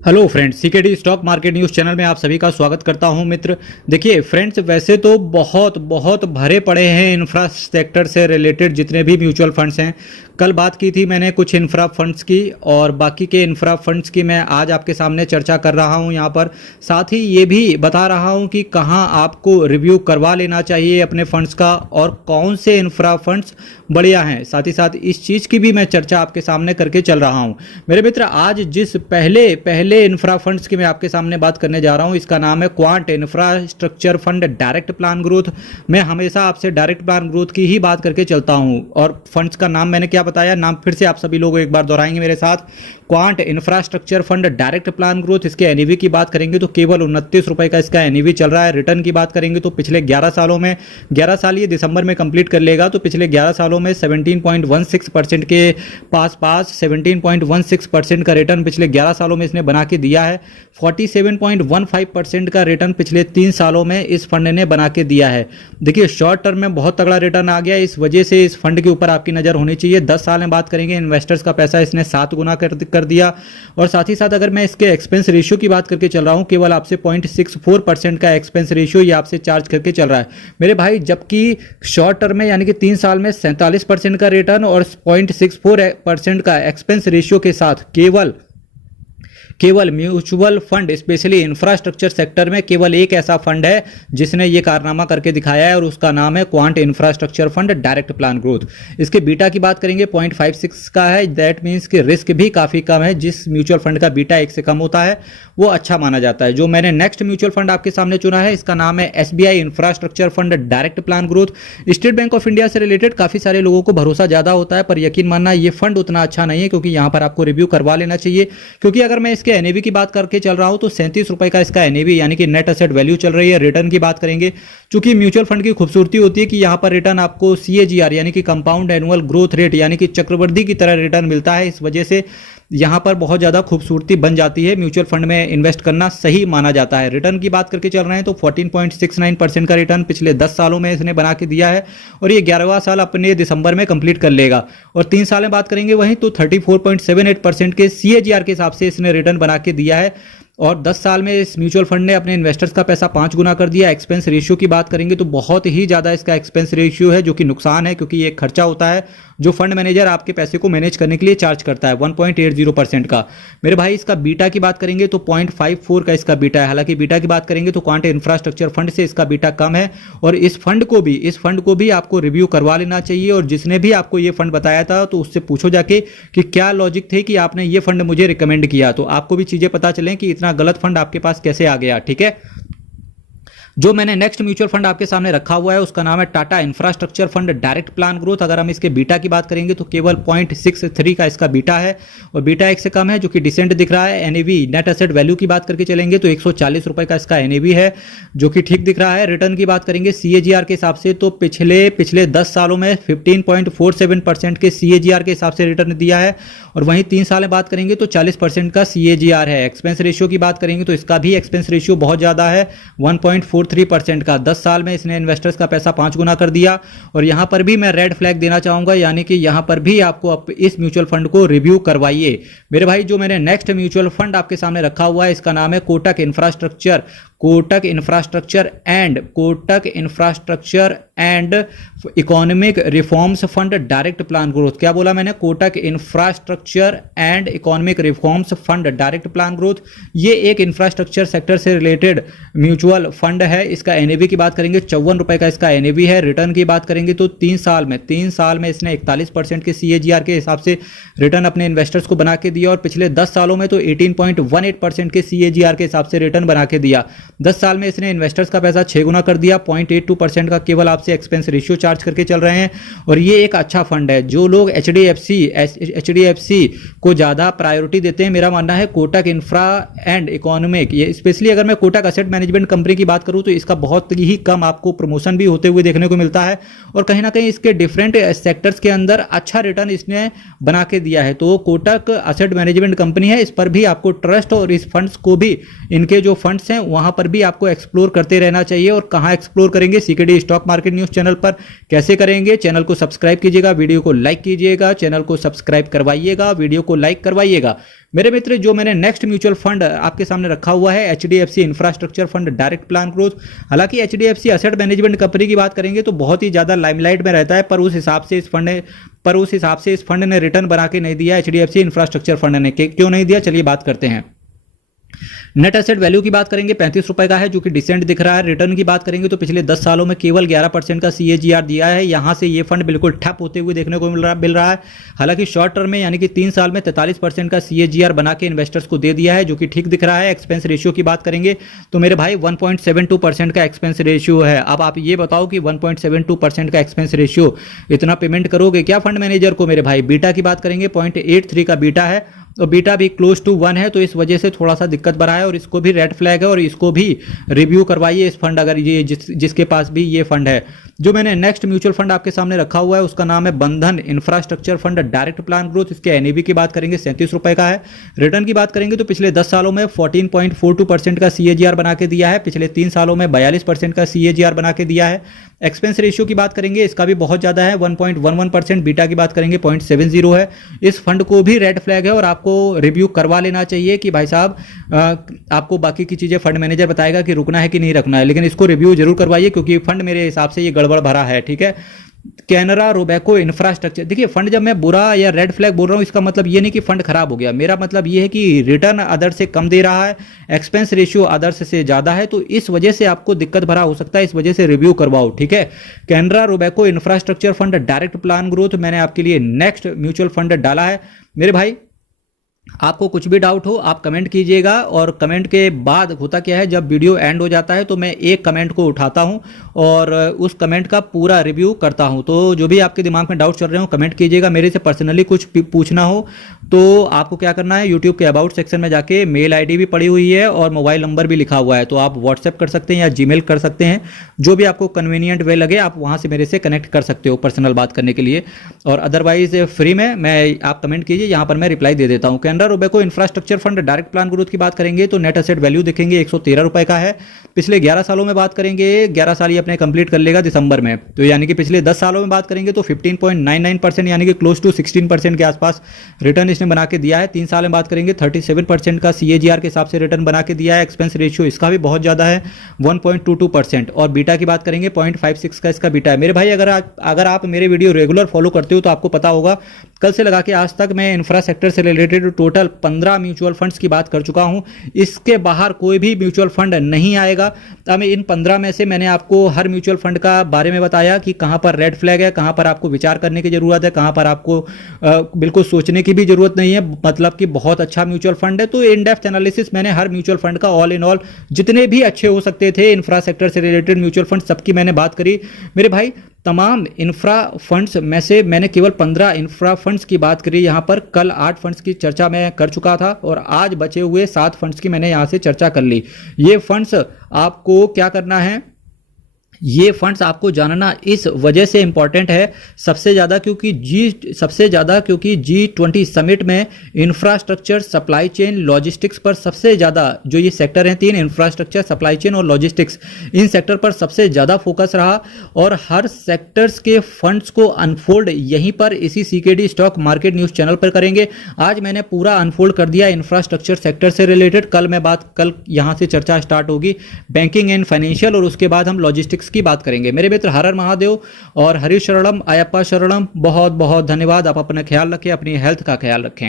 Hello friends, CKD stock market news channel में आप सभी का स्वागत करता हूं। मित्र देखिए फ्रेंड्स, वैसे तो बहुत बहुत भरे पड़े हैं इंफ्रा सेक्टर से रिलेटेड जितने भी म्यूचुअल फंड्स हैं। कल बात की थी मैंने कुछ इंफ्रा फंड्स की और बाकी के इंफ्रा फंड्स की मैं आज आपके सामने चर्चा कर रहा हूं यहाँ पर। साथ ही ये भी बता रहा हूं कि कहाँ आपको रिव्यू करवा लेना चाहिए अपने फंड्स का और कौन से इंफ्रा फंड्स बढ़िया हैं। साथ ही साथ इस चीज़ की भी मैं चर्चा आपके सामने करके चल रहा हूँ। मेरे मित्र, आज जिस पहले इंफ्रा फंड्स की मैं आपके सामने बात करने जा रहा हूं, इसका नाम है quant infrastructure fund direct plan growth. मैं हमेशा आपसे डायरेक्ट प्लान ग्रोथ की ही बात करके चलता हूं और फंड्स का नाम मैंने क्या बताया, नाम फिर से आप सभी लोग एक बार दोहराएंगे मेरे साथ। Quant infrastructure fund direct plan growth. इसके एनईवी की बात करेंगे तो केवल 29 रुपए का इसका एनईवी चल रहा है। रिटर्न की बात करेंगे तो पिछले 11 सालों में, 11 साल ये दिसंबर में कंप्लीट कर लेगा, तो पिछले 11 सालों में 17.16% के पास 17.16% का रिटर्न पिछले 11 सालों में इसने बना के दिया है। 47.15% का रिटर्न पिछले 3 सालों में इस फंड ने बना के दिया है। देखिए शॉर्ट टर्म में बहुत तगड़ा रिटर्न आ गया, इस वजह से इस फंड के ऊपर आपकी नज़र होनी चाहिए। 10 साल में बात करेंगे, इन्वेस्टर्स का पैसा इसने 7 गुना कर दिया। और साथ ही साथ अगर मैं इसके एक्सपेंस रेशियो की बात करके चल रहा हूं, केवल आपसे 0.64% का एक्सपेंस रेशियो ये आपसे चार्ज करके चल रहा है मेरे भाई। जबकि शॉर्ट टर्म में यानी कि 3 साल में 47% का रिटर्न और 0.64% का एक्सपेंस रेशियो के साथ केवल mutual fund specially infrastructure sector में केवल एक ऐसा फंड है जिसने ये कारनामा करके दिखाया है और उसका नाम है quant infrastructure fund direct plan growth. इसके बीटा की बात करेंगे 0.56 का है। दैट मीन्स कि रिस्क भी काफ़ी कम है। जिस म्यूचुअल फंड का बीटा 1 से कम होता है वो अच्छा माना जाता है। जो मैंने नेक्स्ट म्यूचुअल फंड आपके सामने चुना है, इसका नाम है SBI infrastructure fund direct plan growth. State bank of India से रिलेटेड काफ़ी सारे लोगों को भरोसा ज़्यादा होता है, पर यकीन मानना ये फंड उतना अच्छा नहीं है, क्योंकि यहाँ पर आपको रिव्यू करवा लेना चाहिए। क्योंकि अगर मैं इसके एनएवी की बात करके चल रहा हूं तो 37 रुपए का इसका एनएवी यानी कि नेट एसेट वैल्यू चल रही है। रिटर्न की बात करेंगे, चूंकि म्यूचुअल फंड की खूबसूरती होती है कि यहां पर रिटर्न आपको CAGR यानी कि कंपाउंड एनुअल ग्रोथ रेट यानी कि चक्रवृद्धि की तरह रिटर्न मिलता है। इस वजह से यहां पर बहुत ज़्यादा खूबसूरती बन जाती है। म्यूचुअल फंड में इन्वेस्ट करना सही माना जाता है। रिटर्न की बात करके चल रहे हैं तो 14.69% का रिटर्न पिछले 10 सालों में इसने बना के दिया है और ये 11वां साल अपने दिसंबर में कंप्लीट कर लेगा। और 3 साल में बात करेंगे वहीं तो 34.78% के CAGR के हिसाब से इसने रिटर्न बना के दिया है। और 10 साल में इस म्यूचुअल फंड ने अपने इन्वेस्टर्स का पैसा 5 गुना कर दिया। एक्सपेंस रेशियो की बात करेंगे तो बहुत ही ज़्यादा इसका एक्सपेंस रेशियो है, जो कि नुकसान है, क्योंकि ये खर्चा होता है जो फंड मैनेजर आपके पैसे को मैनेज करने के लिए चार्ज करता है 1.80% का। मेरे भाई इसका बीटा की बात करेंगे तो 0.54 का इसका बीटा है। हालांकि बीटा की बात करेंगे तो क्वांट इंफ्रास्ट्रक्चर फंड से इसका बीटा कम है और इस फंड को भी आपको रिव्यू करवा लेना चाहिए। और जिसने भी आपको ये फंड बताया था तो उससे पूछो जाके कि क्या लॉजिक थे कि आपने ये फंड मुझे रिकमेंड किया, तो आपको भी चीज़ें पता चलें कि इतना गलत फंड आपके पास कैसे आ गया। ठीक है, जो मैंने नेक्स्ट म्यूचुअल फंड आपके सामने रखा हुआ है उसका नाम है Tata infrastructure fund direct plan growth. अगर हम इसके बीटा की बात करेंगे तो केवल 0.63 का इसका बीटा है और बीटा 1 से कम है, जो कि डिसेंट दिख रहा है। एनएवी नेट एसेट वैल्यू की बात करके चलेंगे तो 140 रुपए का इसका एनएवी है, जो कि ठीक दिख रहा है। रिटर्न की बात करेंगे CAGR के हिसाब से तो पिछले 10 सालों में 15.47% के CAGR के हिसाब से रिटर्न दिया है और वहीं 3 साल में बात करेंगे तो 40% का CAGR है। एक्सपेंस रेशियो की बात करेंगे तो इसका भी एक्सपेंस रेशियो बहुत ज़्यादा है 1.43% का। 10 साल में इसने इन्वेस्टर्स का पैसा 5 गुना कर दिया। और यहां पर भी मैं रेड फ्लैग देना चाहूंगा, यानी कि यहां पर भी आपको इस म्यूचुअल फंड को रिव्यू करवाइए मेरे भाई। जो मैंने नेक्स्ट म्यूचुअल फंड आपके सामने रखा हुआ है इसका नाम है Kotak infrastructure and economic reforms fund direct plan growth. क्या बोला मैंने? Kotak infrastructure and economic reforms fund direct plan growth. ये एक इंफ्रास्ट्रक्चर सेक्टर से रिलेटेड म्यूचुअल फंड है। इसका एनएवी की बात करेंगे 54 रुपए का इसका एनएवी है। रिटर्न की बात करेंगे तो 3 साल में इसने 41% के CAGR के हिसाब से रिटर्न अपने इन्वेस्टर्स को बना के दिया और पिछले 10 सालों में तो 18.18% के CAGR के हिसाब से रिटर्न बना के दिया। 10 साल में इसने इन्वेस्टर्स का पैसा 6 गुना कर दिया। 0.82% का केवल आपसे एक्सपेंस रेशियो चार्ज करके चल रहे हैं और ये एक अच्छा फंड है। जो लोग HDFC को ज़्यादा प्रायोरिटी देते हैं, मेरा मानना है कोटक इंफ्रा एंड इकोनॉमिक, ये स्पेशली अगर मैं कोटक एसेट मैनेजमेंट कंपनी की बात करूं तो इसका बहुत ही कम आपको प्रमोशन भी होते हुए देखने को मिलता है और कहीं ना कहीं इसके डिफरेंट सेक्टर्स के अंदर अच्छा रिटर्न इसने बना के दिया है। तो कोटक एसेट मैनेजमेंट कंपनी है, इस पर भी आपको ट्रस्ट और इस फंड्स को भी, इनके जो फंड्स हैं वहां पर भी आपको एक्सप्लोर करते रहना चाहिए। और कहाँ एक्सप्लोर करेंगे? CKD stock market news channel पर। कैसे करेंगे? चैनल को सब्सक्राइब कीजिएगा, वीडियो को लाइक कीजिएगा, चैनल को सब्सक्राइब करवाइएगा, वीडियो को लाइक करवाइएगा। मेरे मित्र, जो मैंने नेक्स्ट म्यूचुअल फंड आपके सामने रखा हुआ है HDFC infrastructure fund direct plan growth. हालांकि एचडीएफसी एसेट मैनेजमेंट कंपनी की बात करेंगे तो बहुत ही ज्यादा लाइमलाइट में रहता है, पर उस हिसाब से इस फंड ने रिटर्न बना के नहीं दिया। एचडीएफसी इंफ्रास्ट्रक्चर फंड ने क्यों नहीं दिया, चलिए बात करते हैं। नेट एसेट वैल्यू की बात करेंगे 35 रुपए का है, जो कि डिसेंट दिख रहा है। रिटर्न की बात करेंगे तो पिछले 10 सालों में केवल 11% का सीएजीआर दिया है। यहां से ये फंड बिल्कुल ठप होते हुए देखने को मिल रहा है। हालांकि शॉर्ट टर्म में यानी कि 3 साल में 43% का सीएजीआर बना के इन्वेस्टर्स को दे दिया है, जो कि ठीक दिख रहा है। एक्सपेंस रेशियो की बात करेंगे तो मेरे भाई 1.72% का एक्सपेंस रेशियो है। अब आप ये बताओ कि 1.72% का एक्सपेंस रेशियो, इतना पेमेंट करोगे क्या फंड मैनेजर को? मेरे भाई बीटा की बात करेंगे 0.83 का बीटा है, और बीटा भी क्लोज टू 1 है, तो इस वजह से थोड़ा सा दिक्कत बना है और इसको भी रेड फ्लैग है। और इसको भी रिव्यू करवाइए इस फंड, अगर ये जिसके पास भी ये फंड है। जो मैंने नेक्स्ट म्यूचुअल फंड आपके सामने रखा हुआ है उसका नाम है बंधन infrastructure fund direct plan growth. इसके एनएवी की बात करेंगे 37 रुपए का है। रिटर्न की बात करेंगे तो पिछले 10 सालों में 14.42% का सीएजीआर बना के दिया है, पिछले 3 सालों में 42% का सीएजीआर बना के दिया है। एक्सपेंस रेशियो की बात करेंगे, इसका भी बहुत ज्यादा है 1.11%। बीटा की बात करेंगे 0.70 है। इस फंड को भी रेड फ्लैग है और आपको रिव्यू करवा लेना चाहिए कि भाई साहब, आपको बाकी की चीजें फंड मैनेजर बताएगा कि रुकना है कि नहीं रखना है, लेकिन इसको रिव्यू जरूर करवाइए क्योंकि फंड मेरे हिसाब से ये गड़बड़ भरा है। ठीक है। कैनरा रोबेको इंफ्रास्ट्रक्चर, देखिए फंड जब मैं बुरा या रेड फ्लैग बोल रहा हूं इसका मतलब ये नहीं कि फंड खराब हो गया। मेरा मतलब ये है कि रिटर्न अदर से कम दे रहा है, एक्सपेंस रेशियो अदर्स से ज्यादा है, तो इस वजह से आपको दिक्कत भरा हो सकता है। इस वजह से रिव्यू करवाओ। ठीक है। Canara Robeco infrastructure fund direct plan growth मैंने आपके लिए नेक्स्ट म्यूचुअल फंड डाला है। मेरे भाई, आपको कुछ भी डाउट हो आप कमेंट कीजिएगा, और कमेंट के बाद होता क्या है, जब वीडियो एंड हो जाता है तो मैं एक कमेंट को उठाता हूं और उस कमेंट का पूरा रिव्यू करता हूं। तो जो भी आपके दिमाग में डाउट चल रहे हो कमेंट कीजिएगा। मेरे से पर्सनली कुछ पूछना हो तो आपको क्या करना है, यूट्यूब के अबाउट सेक्शन में जाके मेल आईडी भी पड़ी हुई है और मोबाइल नंबर भी लिखा हुआ है, तो आप व्हाट्सएप कर सकते हैं या जीमेल कर सकते हैं। जो भी आपको कन्वीनियंट वे लगे आप वहां से मेरे से कनेक्ट कर सकते हो पर्सनल बात करने के लिए, और अदरवाइज फ्री में आप कमेंट कीजिए, यहां पर मैं रिप्लाई दे देता हूं। Canara Robeco infrastructure fund direct plan growth की बात करेंगे तो नेट एसेट वैल्यू देखेंगे 113 रुपए का है। पिछले 11 सालों में बात करेंगे, 11 साल ये अपने कंप्लीट कर लेगा दिसंबर में, तो यानी कि पिछले 10 सालों में बात करेंगे तो 15.99% यानी कि क्लोज टू 16% के आसपास रिटर्न इसने बना के दिया है। 3 साल में बात करेंगे 37% का सीएजीआर के हिसाब से रिटर्न बना के दिया है। एक्सपेंस रेशियो इसका भी बहुत ज्यादा है 1.22%, और बीटा की बात करेंगे 0.56 का इसका बीटा है। मेरे भाई, अगर आप मेरे वीडियो रेगुलर फॉलो करते हो तो आपको पता होगा कल से लगा के आज तक मैं इंफ्रा सेक्टर से रिलेटेड टोटल 15 म्यूचुअल फंड्स की बात कर चुका हूं। इसके बाहर कोई भी म्यूचुअल फंड नहीं आएगा। अब इन 15 में से मैंने आपको हर म्यूचुअल फंड का बारे में बताया कि कहां पर रेड फ्लैग है, कहां पर आपको विचार करने की जरूरत है, कहां पर आपको बिल्कुल सोचने की भी जरूरत नहीं है, मतलब कि बहुत अच्छा म्यूचुअल फंड है। तो इन डेप्थ एनालिसिस मैंने हर म्यूचुअल फंड का ऑल इन ऑल जितने भी अच्छे हो सकते थे इंफ्रा सेक्टर से रिलेटेड म्यूचुअल फंड सबकी मैंने बात करी। मेरे भाई, तमाम इंफ्रा फंड्स में से मैंने केवल 15 इंफ्रा फंड्स की बात करी यहाँ पर। कल 8 फंड्स की चर्चा मैं कर चुका था और आज बचे हुए 7 फंड्स की मैंने यहाँ से चर्चा कर ली। ये फंड्स आपको क्या करना है, ये फंड्स आपको जानना इस वजह से इंपॉर्टेंट है सबसे ज़्यादा क्योंकि G20 समिट में इंफ्रास्ट्रक्चर, सप्लाई चेन, लॉजिस्टिक्स पर सबसे ज़्यादा जो ये सेक्टर हैं 3 इंफ्रास्ट्रक्चर, सप्लाई चेन और लॉजिस्टिक्स, इन सेक्टर पर सबसे ज़्यादा फोकस रहा और हर सेक्टर्स के फंड्स को अनफोल्ड यहीं पर इसी CKD stock market news channel पर करेंगे। आज मैंने पूरा अनफोल्ड कर दिया इंफ्रास्ट्रक्चर सेक्टर से रिलेटेड। कल यहाँ से चर्चा स्टार्ट होगी बैंकिंग एंड फाइनेंशियल, और उसके बाद हम लॉजिस्टिक्स की बात करेंगे। मेरे मित्र, हर हर महादेव और हरि शरणम, अयप्पा शरणम। बहुत बहुत धन्यवाद। आप अपना ख्याल रखें, अपनी हेल्थ का ख्याल रखें।